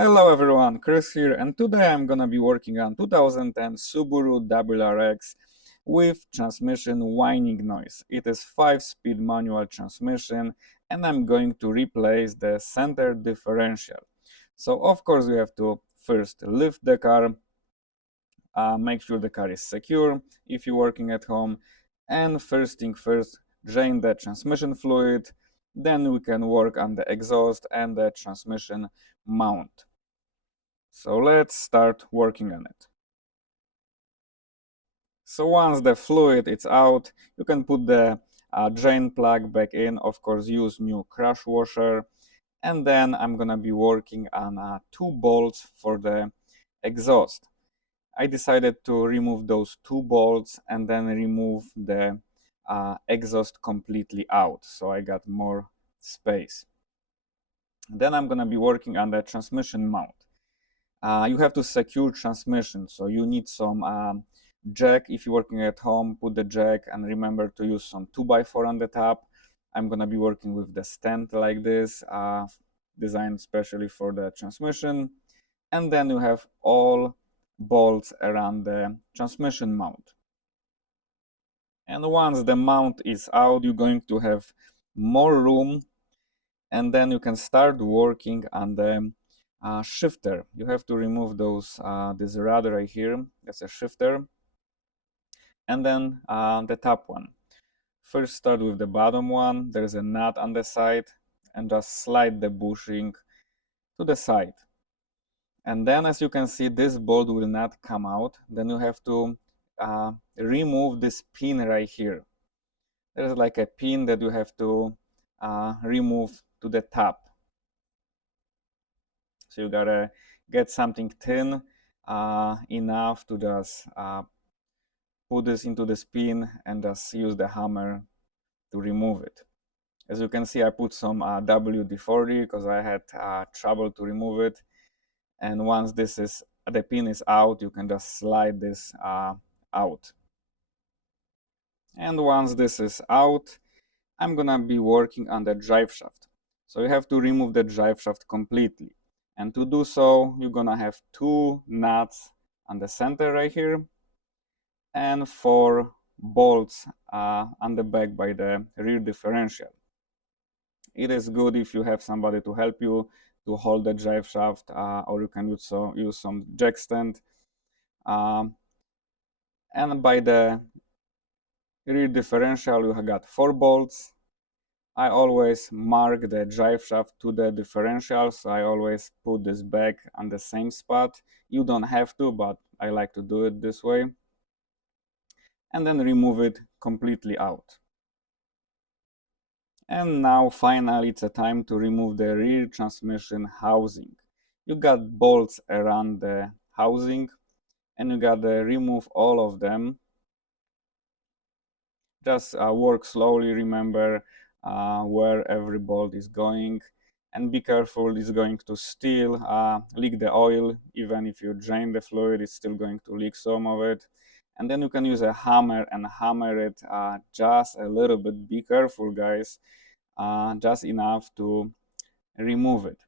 Hello everyone, Chris here, and today I'm gonna be working on 2010 Subaru WRX with transmission whining noise. It is 5-speed manual transmission and I'm going to replace the center differential. So of course we have to first lift the car, make sure the car is secure if you're working at home, and first thing first, drain the transmission fluid, then we can work on the exhaust and the transmission mount. So let's start working on it. So once the fluid is out, you can put the drain plug back in. Of course, use new crash washer. And then I'm gonna be working on 2 bolts for the exhaust. I decided to remove those 2 bolts and then remove the exhaust completely out, so I got more space. Then I'm gonna be working on the transmission mount. You have to secure transmission, so you need some jack. If you're working at home, put the jack and remember to use some 2x4 on the top. I'm gonna be working with the stand like this, designed specially for the transmission. And then you have all bolts around the transmission mount. And once the mount is out, you're going to have more room, and then you can start working on the shifter. You have to remove those this rod right here. That's a shifter. And then the top one. First start with the bottom one. There's a nut on the side, and just slide the bushing to the side. And then, as you can see, this bolt will not come out. Then you have to remove this pin right here. There's like a pin that you have to remove to the top. So you gotta get something thin enough to just put this into the pin and just use the hammer to remove it. As you can see, I put some WD-40 because I had trouble to remove it. And once the pin is out, you can just slide this out. And once this is out, I'm gonna be working on the drive shaft. So you have to remove the drive shaft completely. And to do so, you're gonna have 2 nuts on the center right here and 4 bolts on the back by the rear differential. It is good if you have somebody to help you to hold the drive shaft, or you can use some jack stand. And by the rear differential, you have got 4 bolts. I always mark the drive shaft to the differential, so I always put this back on the same spot. You don't have to, but I like to do it this way. And then remove it completely out. And now finally it's a time to remove the rear transmission housing. You got bolts around the housing and you gotta remove all of them. Just work slowly, remember where every bolt is going, and be careful, it's going to still leak the oil. Even if you drain the fluid, it's still going to leak some of it. And then you can use a hammer and hammer it just a little bit. Be careful, guys, just enough to remove it.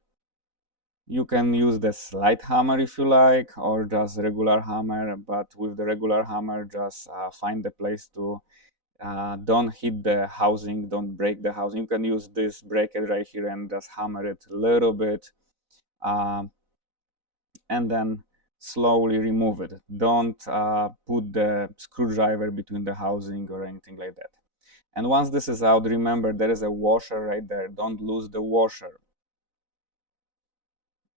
You can use the slide hammer if you like, or just regular hammer, but with the regular hammer, just find the place to don't hit the housing, don't break the housing. You can use this bracket right here and just hammer it a little bit, and then slowly remove it. Don't put the screwdriver between the housing or anything like that. And once this is out, remember there is a washer right there. Don't lose the washer.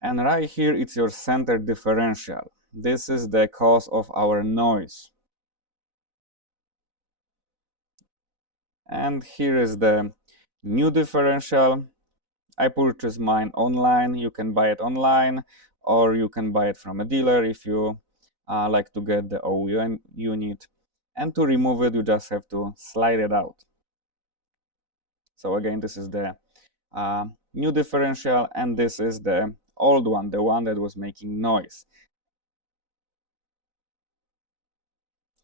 And right here, it's your center differential. This is the cause of our noise. And here is the new differential. I purchased mine online. You can buy it online, or you can buy it from a dealer if you like to get the OEM unit. And to remove it, you just have to slide it out. So again, this is the new differential, and this is the old one, the one that was making noise.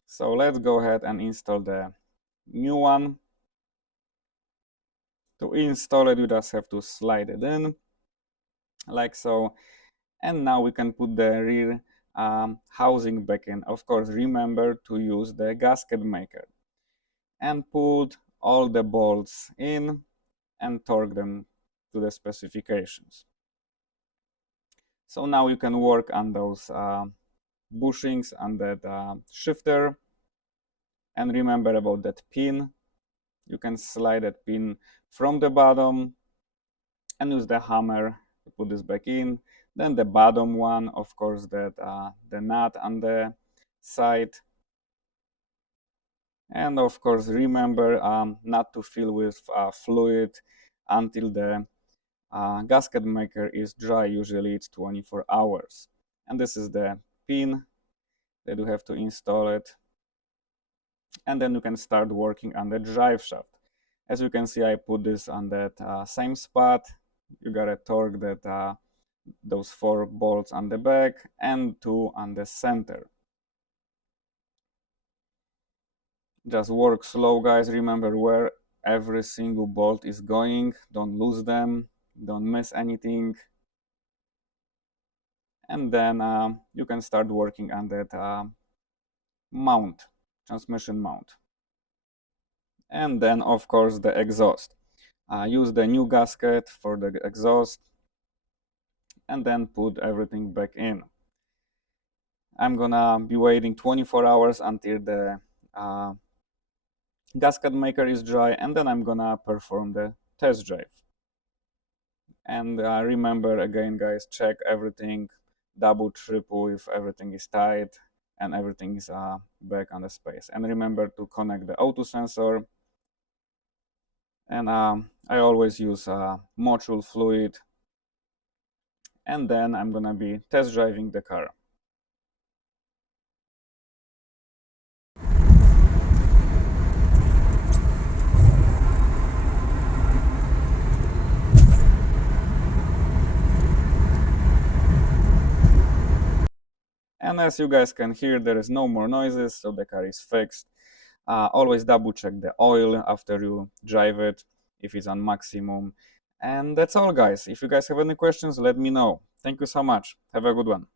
So let's go ahead and install the new one. To install it, you just have to slide it in like so, And now we can put the rear housing back in. Of course, remember to use the gasket maker and put all the bolts in and torque them to the specifications. So now you can work on those bushings and that shifter. And remember about that pin. You can slide that pin from the bottom and use the hammer to put this back in. Then the bottom one, of course, that the nut on the side. And of course, remember not to fill with fluid until the gasket maker is dry. Usually it's 24 hours. And this is the pin that you have to install it. And then you can start working on the drive shaft. As you can see, I put this on that same spot. You gotta torque that those 4 bolts on the back and 2 on the center. Just work slow, guys. Remember where every single bolt is going. Don't lose them. Don't miss anything. And then you can start working on that mount, transmission mount. And then, of course, the exhaust. Use the new gasket for the exhaust and then put everything back in. I'm gonna be waiting 24 hours until the gasket maker is dry, and then I'm gonna perform the test drive. And remember again, guys, check everything, double, triple if everything is tight and everything is back on the space. And remember to connect the auto sensor. And I always use module fluid. And then I'm gonna be test driving the car. And as you guys can hear, there is no more noises, so the car is fixed. Always double check the oil after you drive it, if it's on maximum. And that's all, guys. If you guys have any questions, let me know. Thank you so much. Have a good one.